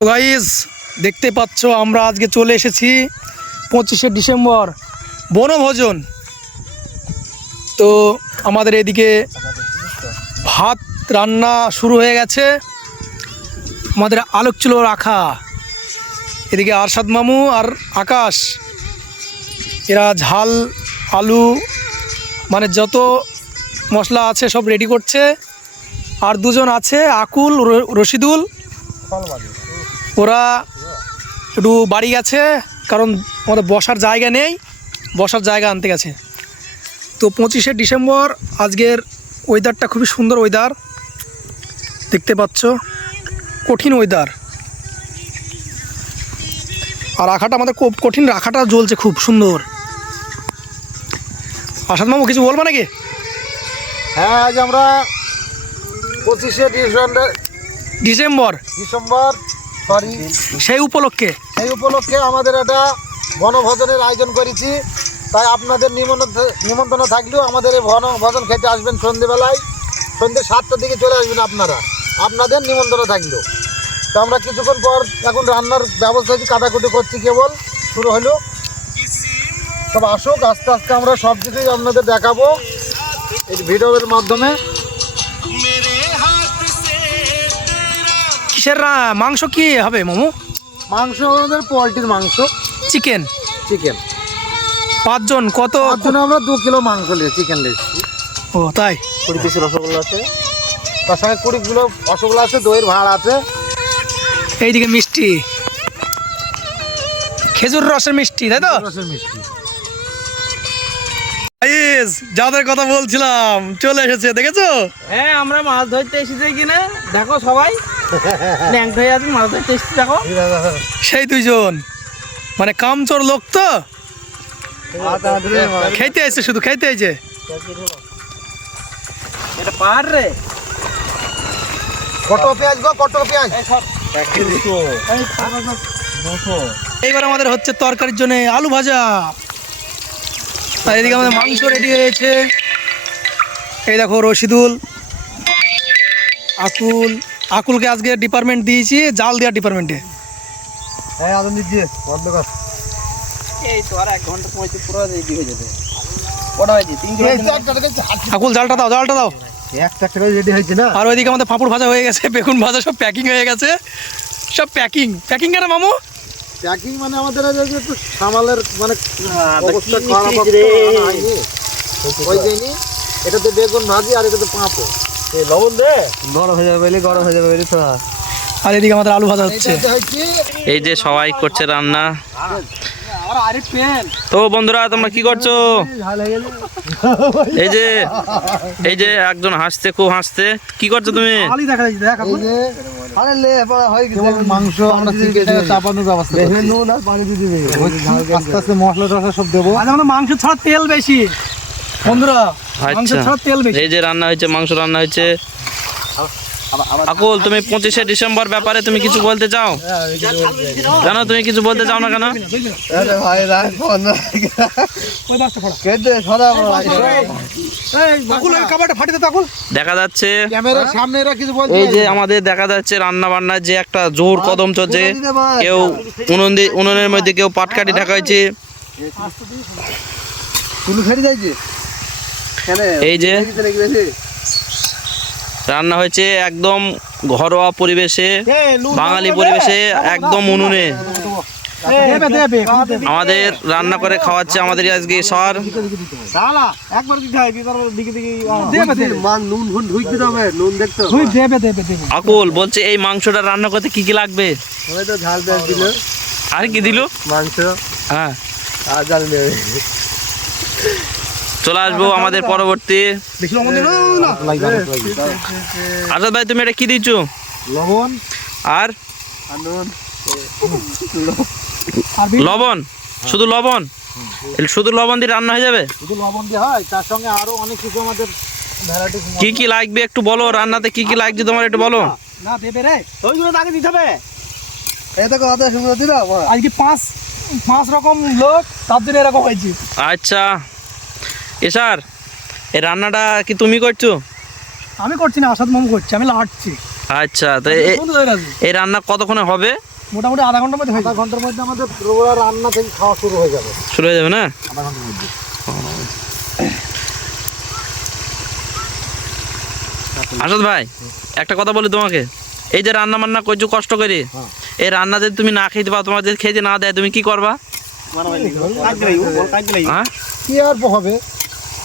Guys দেখতে পাচ্ছ আমরা আজকে চলে এসেছি 25শে ডিসেম্বর বনভোজন। তো আমাদের এদিকে ভাত রান্না শুরু হয়ে গেছে, আমাদের আলোক চুলো রাখা। এদিকে আরশাদ মামু আর আকাশ এরা ঝাল আলু মানে যত মশলা আছে সব রেডি করছে। আর দুজন আছে আকুল রশিদুল, ওরা একটু বাড়ি গেছে কারণ আমাদের বসার জায়গা নেই, বসার জায়গা আনতে গেছে। তো 25শে ডিসেম্বর আজকের ওয়েদারটা খুবই সুন্দর ওয়েদার, দেখতে পাচ্ছ কঠিন ওয়েদার। আর রাখাটা আমাদের খুব কঠিন, রাখাটা জ্বলছে খুব সুন্দর। আসাদ মামু কিছু বলবো নাকি? হ্যাঁ, আজ আমরা 25শে ডিসেম্বর সেই উপলক্ষে আমাদের একটা বনভোজনের আয়োজন করেছি। তাই আপনাদের নিমন্ত্রণ থাকলেও আমাদের এই বনভোজন খেতে আসবেন সন্ধ্যেবেলায়, সন্ধ্যে 7টার দিকে চলে আসবেন আপনাদের নিমন্ত্রণ থাকলেও। তো আমরা কিছুক্ষণ পর এখন রান্নার ব্যবস্থা হচ্ছে, কাটাকুটি করছি, কেবল শুরু হলো। সব আসুক, আস্তে আস্তে আমরা সব কিছুই আপনাদের দেখাবো এই ভিডিওর মাধ্যমে। কিসের মাংস কি হবে মামু? মাংস আমাদের পোলট্রির মাংস, চিকেন। 5 জন কত? আমরা 2 কিলো মাংস নিয়ে চিকেন নিয়েছি। ও তাই? 20 পিস রসগোল্লা আছে, তার সঙ্গে 20 কিলো রসগোল্লা আছে, দইয়ের ভাড় আছে। এইদিকে মিষ্টি, খেজুর রসের মিষ্টি, তাই তো? রসের মিষ্টি। যাদের কথা বলছিলাম চলে এসেছে, দেখেছো? হ্যাঁ, আমরা মাছ ধরতে এসেছি কিনা দেখো, সবাই ল্যাংট হয়ে আছে, মাছ ধরতে এসেছি দেখো। সেই 2 জন মানে কামচোর লোক, তো খেতে এসে, শুধু খেতে এসে। এটা পার রে, কত পেঁয়াজ গো, কত পেঁয়াজ? এইবার আমাদের হচ্ছে তরকারির জন্য আলু ভাজা। আর এদিকে আমাদের মাংস রেডি হয়েছে। এই দেখো রশিদুল, আকুলকে আজকে ডিপার্টমেন্ট দিয়েছি, জাল দেওয়ার ডিপার্টমেন্টে। হ্যাঁ, আদম দিচ্ছি বন্ধ কর। এই তো আর 1 ঘন্টা সময় পুরো রেডি হয়ে যাবে। কটা হয়েছে? 3 আকুল জালটা দাও, জালটা দাও। একটা করে রেডি হয়েছে না? আর ওইদিকে আমাদের পাঁপড় ভাজা হয়ে গেছে, বেগুন ভাজা, সব প্যাকিং হয়ে গেছে। সব প্যাকিং কেন মামু? প্যাকিং মানে আমাদের একটু সামালের মানে অবস্থা খারাপ হয়নি, ওই জন্যই এটাতে বেগুন ভাজি আর এটাতে পাঁপড়। লবণ দে, গরম হয়ে যাবে বলে তো। আর এদিকে আমাদের আলু ভাজা হচ্ছে। এই যে সবাই করছে রান্না। তো বন্ধুরা তোমরা কি করছো? এই যে একজন হাসছে, খুব হাসছে। কি করছো তুমি? মাংস আমরা চাপানোর ব্যবস্থা, আস্তে আস্তে মশলা টসলা সব দেবো। মাংস ছাড়া তেল বেশি বন্ধুরা, মাংস ছাড়া তেল বেশি। এই যে রান্না হয়েছে, মাংস রান্না হয়েছে। আকুল, তুমি 25শে ডিসেম্বর ব্যাপারে তুমি কিছু বলতে চাও? কেন তুমি কিছু বলতে চাও না কেন? দেখা যাচ্ছে এই যে আমাদের দেখা যাচ্ছে রান্না বান্নার যে একটা জোর কদম চলছে। কেউ উনুনের মধ্যে, কেউ পাটকাঠি ঢাকাইছে। এই যে রান্না হয়েছে একদম ঘরোয়া পরিবেশে, বাঙালি পরিবেশে, একদম উনুনে আমাদের রান্না করে খাওয়াচ্ছে আমাদের আজকে সর। আকুল বলছে এই মাংসটা রান্না করতে কি কি লাগবে? আর কি দিল? মাংস, হ্যাঁ, আর জাল দেবে। চলে আসবো আমাদের পরবর্তী। আজাদ ভাই, তুমি এটা কি দিচ্ছ? লবণ আর লবণ, শুধু লবণ? শুধু লবণ দিয়ে রান্না হয়ে যাবে? শুধু লবণ দিয়ে হয়, তার সঙ্গে আরো অনেক কিছু আমাদের ভ্যারাইটি। কি কি লাগবে একটু বলো, রান্নাতে কি কি লাগছে তোমার একটু বলো। না দেবে রে, ওইগুলো তাকে দিতে হবে। এই দেখো আজকে 5 রকম লোক, তার জন্য এরকম হয়েছে। আচ্ছা স্যার, এই রান্নাটা কি তুমি করছো? আমি করছি না, আসাদ মামু করছে, আমি লাটছি। আচ্ছা, তো সুন্দর হয়ে গেছে। এই রান্না কতক্ষণে হবে? মোটামুটি আধা ঘন্টার মধ্যে হয়ে আধা যাবে। ঘন্টার মধ্যে আমাদের পুরো রান্না থেকে খাওয়া শুরু হয়ে যাবে। শুরু হয়ে যাবে না? আধা ঘন্টার মধ্যে। আসাদ ভাই, একটা কথা বলি তোমাকে, এই যে রান্না বান্না করছো কষ্ট করে, হ্যাঁ। এই রান্না যদি তুমি না খেতে পাও, তোমার যদি খেতে না দেয়, তুমি কি করবা? হ্যাঁ কি আর হবে,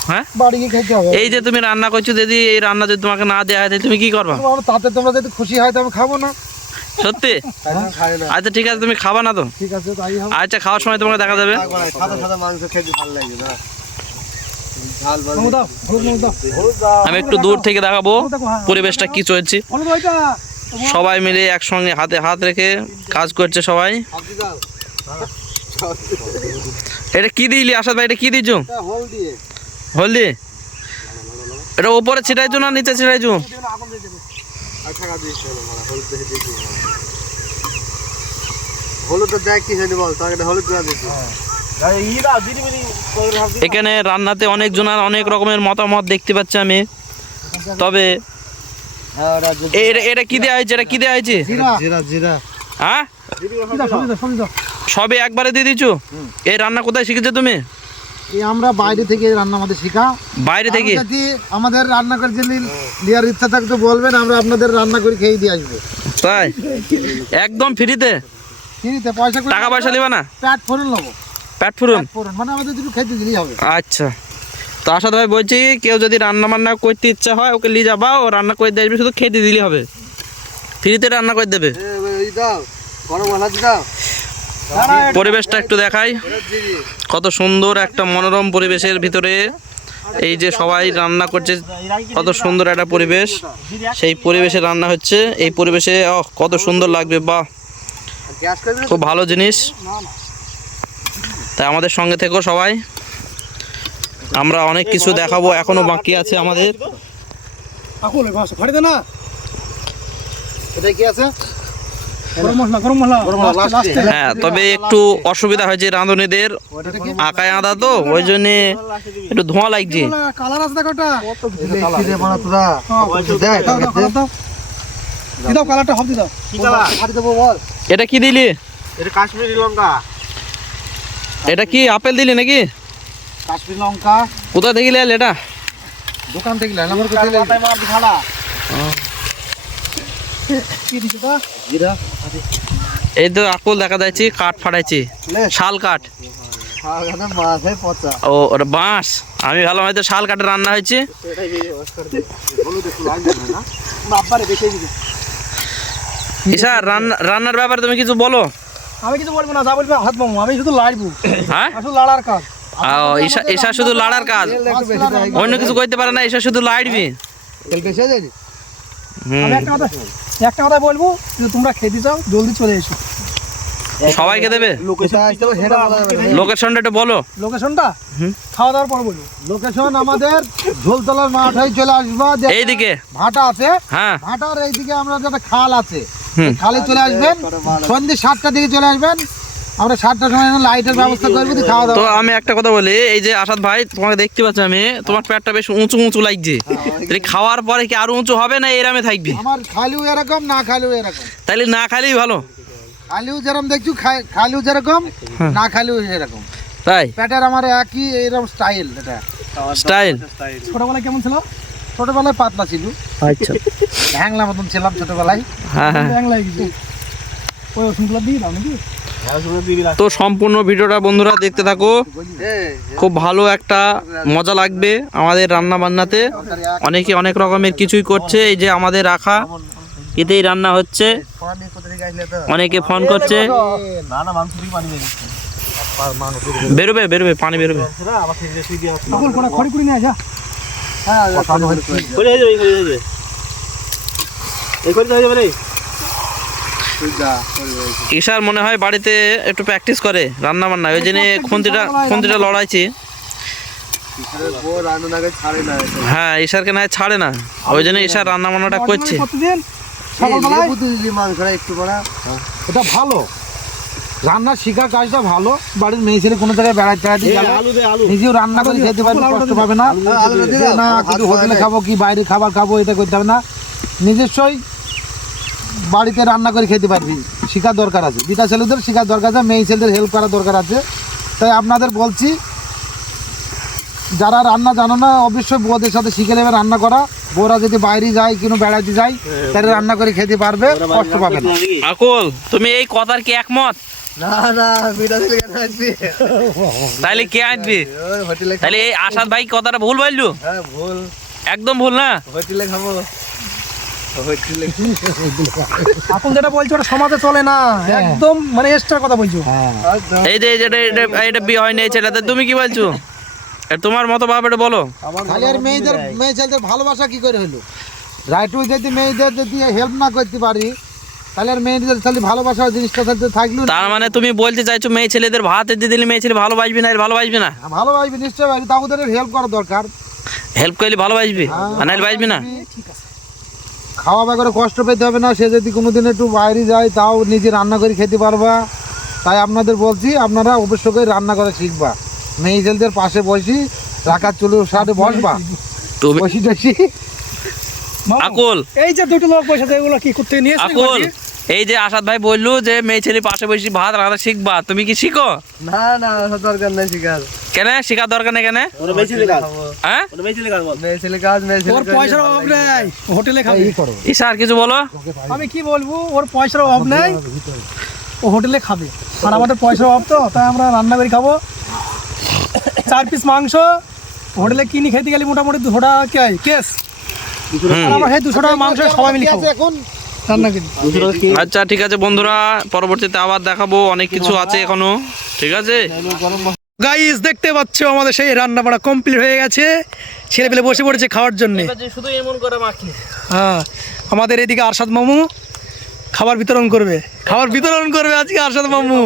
হ্যাঁ, বাড়ি গিয়ে খেতে হবে। এই যে তুমি রান্না করছো, যদি এই রান্না যদি তোমাকে না দেওয়া হয়, তাহলে তুমি কি করবা? তাতে তোমরা যদি খুশি হয় তো আমি খাবো না। সত্যি? আচ্ছা ঠিক আছে, তুমি খাবা না তো? ঠিক আছে, তাই হবে। আচ্ছা, খাওয়ার সময় তোমাকে দেখা যাবে। সাদা সাদা মাংস খেতে ভালো লাগে না। নামো দাও, হলুদ নামো দাও। আমি একটু দূর থেকে দেখাবো পরিবেশটা কি চলছে। হলুদ ওইটা। সবাই মিলে একসঙ্গে হাতে হাত রেখে কাজ করছে সবাই। এটা কি দিলি আসাদ ভাই? এটা কি দিচ্ছ? হলদি? এটা উপরে ছিটাইছো না নিচে ছিটাইছো? হলুদটা দেখ কি হয়নি বল, তাকে হলুদ দেওয়া দিচ্ছি। এখানে রান্নাতে অনেক জনের অনেক রকমের মতামত দেখতে পাচ্ছি আমি। তবে এটা কি দেওয়া হয়েছে? এটা কি দেওয়া হয়েছে? জিরা জিরা হ্যাঁ, সবে একবারে দিয়ে দিচ্ছ? এই রান্না কোথায় শিখেছো তুমি? এই আমরা বাইরে থেকে রান্না আমাদের শেখা। বাইরে থেকে? যদি আমাদের রান্না করে যদি নেওয়ার ইচ্ছা থাকতো বলবেন, আমরা আপনাদের রান্না করে খেয়ে দিয়ে আসবো। তাই? একদম ফ্রিতে? কিনিতে পয়সা করে টাকা পয়সা নেবা না? প্যাট ফোরন নেবো। পেট ফুরুন? ফোরন মানে আমাদের যদি খেতে দিলেই হবে। আচ্ছা, তো আসাদ ভাই বলছি, কেউ যদি রান্না বান্না করতে ইচ্ছা হয়, ওকে নিয়ে যাবা, ও রান্না করে দিয়ে আসবে, শুধু খেতে দিলেই হবে, ফ্রিতে রান্না করে দেবে। পরিবেশটা একটু দেখাই, কত সুন্দর একটা মনোরম পরিবেশের ভিতরে এই যে সবাই রান্না করছে, কত সুন্দর একটা পরিবেশ, সেই পরিবেশে রান্না হচ্ছে। এই পরিবেশে কত সুন্দর লাগবে, বাহ, খুব ভালো জিনিস। তাই আমাদের সঙ্গে থেকো সবাই, আমরা অনেক কিছু দেখাবো, এখনো বাকি আছে আমাদের। এটা কি আছে? গরম মশলা, গরম মশলা। লাস্টে। হ্যাঁ, তবে একটু অসুবিধা হয়েছে রাঁধুনিদের, আঁকায় আদা তো, ওই জন্য একটু ধোঁয়া লাগছে। কালার আছে দেখো ওটা। কিরে মানা তোরা দেখ দাও, দাও, কালার দাও। দি দাও কালারটা, হাফ দি দাও। কি কালার ছাড়ি দেবো বল। এটা কি দিলি? এটা কাশ্মীরি লঙ্কা। এটা কি আপেল দিলি নাকি? কাশ্মীরি লঙ্কা কোথা থেকে এলে এটা? দোকান থেকে লাইন আমার কাছে খালা। কি দিছো তা? জিরা এই তো আকুল দেখা যাচ্ছে, কাঠ ফাটাইছি, শাল কাঠ। খাওয়া মাছ হয় পচা। ও, ওটা বাঁশ। আমি ভালো, হয়তো শাল কাঠে রান্না হয়েছে। হলুদ একটু লাগবে না? বাবারে বেশি দিবি। ঈশা, রান্নার ব্যাপারে তুমি কিছু বলো। আমি কিছু বলবো না, যা বলবে হাত মামু, আমি শুধু লাড়বো। হ্যাঁ, শুধু লাড়ার কাজ। ঈশা শুধু লাড়ার কাজ, অন্য কিছু করতে পারে না। ঈশা শুধু লাড়বি। তেল বেশি হয়ে যায়। আমি একটা কথা বলবো, যে তোমরা খেতে চাও জলদি চলে এসো। সবাইকে দেবে? লোকেশনটা একটু বলো। লোকেশনটা খাওয়া দাওয়ার পর বলবো। লোকেশন আমাদের ঝোলতলার মাঠ হয়ে চলে আসবা। এইদিকে ভাটা আছে, হ্যাঁ, ভাটার এইদিকে আমরা যেটা খাল আছে, হুম। খালে চলে আসবেন। সন্ধ্যে 7টার দিকে চলে আসবেন। আমরা 7টার সময় লাইটের ব্যবস্থা করবো, খাওয়া তো দাওয়া। আমি একটা কথা বলি, এই যে আসাদ ভাই, তোমাকে দেখতে পাচ্ছি আমি, তোমার পেটটা বেশ উঁচু উঁচু লাগছে। তাহলে খাওয়ার পরে কি আরো উঁচু হবে না এরামে থাকবি? আমার খালিও এরকম, না খালিও এরকম। তাহলে না খাইলেই ভালো। খালিও যেরকম দেখছো, খালিও যেরকম, না খালিও এরকম। তাই? পেটের আমার একই এরকম স্টাইল। এটা স্টাইল? ছোটবেলায় কেমন ছিল? ছোটবেলায় পাতলা ছিল, আচ্ছা, হ্যাংলা মতন ছিলাম ছোটবেলায়। হ্যাঁ হ্যাঁ। ব্যাং লাগে কিছু। ওই ওষুধগুলো দিয়ে দাও নাকি? তো সম্পূর্ণ ভিডিওটা বন্ধুরা দেখতে থাকো, খুব ভালো একটা মজা লাগবে আমাদের রান্না বান্নাতে। অনেকে অনেক রকমের কিছুই করছে, এই যে আমাদের রাখা এতেই রান্না হচ্ছে। অনেকে ফোন করছে, বেরোবে বেরোবে, পানি বেরোবে। এখন কোনা খড়ি কুড়ি নিয়ে যা। ঈশার মনে হয় বাড়িতে একটু প্র্যাকটিস করে রান্না বান্না, ওই জন্য খুন্তিটা লড়াইছি। হ্যাঁ, ঈশারকে না ছাড়ে না, ওই জন্য ঈশার রান্না বান্নাটা করছে। প্রতিদিন সকালবেলায় এটা ভালো রান্না শিখা কাজটা ভালো। বাড়ির মেয়ে ছেলে কোনো জায়গায় বেড়াতে গেলে নিজেও রান্না করে খেতে পারবে, কষ্ট পাবে না। যে না কিছু হোটেলে খাবো কি বাইরে খাবার খাবো, এটা করতে হবে না। নিজস্বই বাড়িতে রান্না করে খেতে পারবি, শেখার দরকার আছে, বিটা ছেলেদের শেখার দরকার আছে, মেয়ে ছেলেদের হেল্প করার দরকার আছে। তাই আপনাদের বলছি, যারা রান্না জানো না অবশ্যই বউদের সাথে শিখে নেবে রান্না করা। বউরা যদি বাইরে যায় কিনো বেড়াতে যায় তাহলে রান্না করে খেতে পারবে, কষ্ট পাবে না। আকুল, তুমি এই কথার কি একমত? না না বিটা ছেলে কেন আসবি? তাইলে কে আসবে? হোটেলে তাহলে এই আসাদ ভাই কথাটা ভুল বললো? হ্যাঁ ভুল, একদম ভুল না? হোটেলে খাবো, হোটেলে এখন যেটা বলছো ওটা সমাজে চলে না, একদম মানে এক্সট্রা কথা বলছো। এই যে এটা বিয়ে হয়নি এই ছেলেতে, তুমি কি বলছো? তোমার মতো ভাব এটা বলো। খালি আর মেয়ে ছেলেদের ভালোবাসা কি করে হলো? রাইটু যদি মেয়েদের যদি হেল্প না করতে পারি তাহলে আর মেয়েদের খালি ভালোবাসা জিনিসটা থাকলো না। তার মানে তুমি বলতে চাইছো মেয়ে ছেলেদের ভাত দিয়ে দিলে মেয়ে ছেলে ভালোবাসবে না? এর ভালোবাসবে না? ভালোবাসবি নিশ্চয়ই বাসবি, তা ওদের হেল্প করা দরকার। হেল্প করলে ভালোবাসবে, আর নাহলে বাসবে না। খাওয়া বা করে কষ্ট পেতে হবে না। সে যদি কোনোদিন একটু বাইরে যায় তাও নিজে রান্না করে খেতে পারবা। তাই আপনাদের বলছি, আপনারা অবশ্যই করে রান্না করে শিখবা। মেয়ে ছেলেদের পাশে বসি, রাখার চুলোর সাথে বসবা, তুমি বসি টসি। আকুল, এই যে দুটো লোক বসে আছে, এগুলো কি করতে নিয়ে এসেছিস আকুল, বাড়ি? এই যে আসাদ ভাই বললো যে মেয়ে ছেলে পাশে বসে ভাত রান্না শিখবা, তুমি কি শিখো? না না দরকার নাই শিকার, কেন শেখার দরকার নেই? কেন? মেয়ে ছেলে কাজ, হ্যাঁ, মেয়ে ছেলে কাজ, মেয়ে ছেলে কাজ, মেয়ে ছেলে ওর পয়সার অভাব নেই, হোটেলে খাবে। ঈশা আর কিছু বলো। আমি কি বলবো, ওর পয়সার অভাব নেই, ও হোটেলে খাবে। আর আমাদের পয়সার অভাব, তো তাই আমরা রান্না করে খাবো। 4 পিস মাংস হোটেলে কিনে খেতে গেলে মোটামুটি 200 টাকা কেস। আর আমরা সেই 200 টাকা মাংস সবাই মিলে খাবো এখন রান্না করে। আচ্ছা ঠিক আছে বন্ধুরা, পরবর্তীতে আবার দেখাবো, অনেক কিছু আছে এখনো। ঠিক আছে গাইস, দেখতে পাচ্ছ আমাদের সেই রান্না বাড়া কমপ্লিট হয়ে গেছে, ছেলে পেলে বসে পড়েছে খাওয়ার জন্য। শুধু এমন করে মাখি। হ্যাঁ, আমাদের এদিকে আরশাদ মামু খাবার বিতরণ করবে আজকে। আরশাদ মামু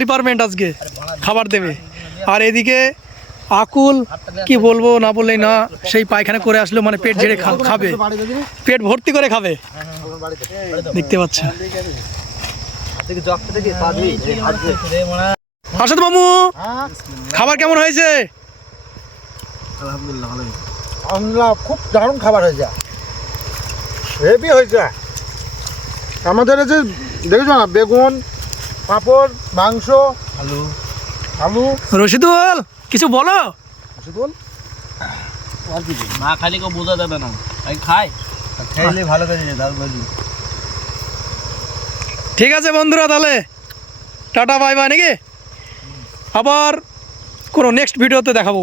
ডিপার্টমেন্ট আজকে খাবার দেবে। আর এদিকে আকুল, কি বলবো, না বললেই না, সেই পায়খানা করে আসলো, মানে পেট ঝেড়ে খাবে, পেট ভর্তি করে খাবে। দেখতে পাচ্ছ আরশাদ মামু, খাবার কেমন হয়েছে? আলহামদুলিল্লাহ, খুব দারুণ খাবার হয়েছে, হেভি হয়েছে। আমাদের এই যে দেখেছো না, বেগুন, পাঁপড়, মাংস, আলু। রশিদুল, কিছু বলো। না খালি কেউ বোঝা যাবে না, খাই খাইলে ভালো করে দাও বলি। ঠিক আছে বন্ধুরা, তাহলে টাটা বাই বাই নাকি, আবার কোনো নেক্সট ভিডিওতে দেখাবো।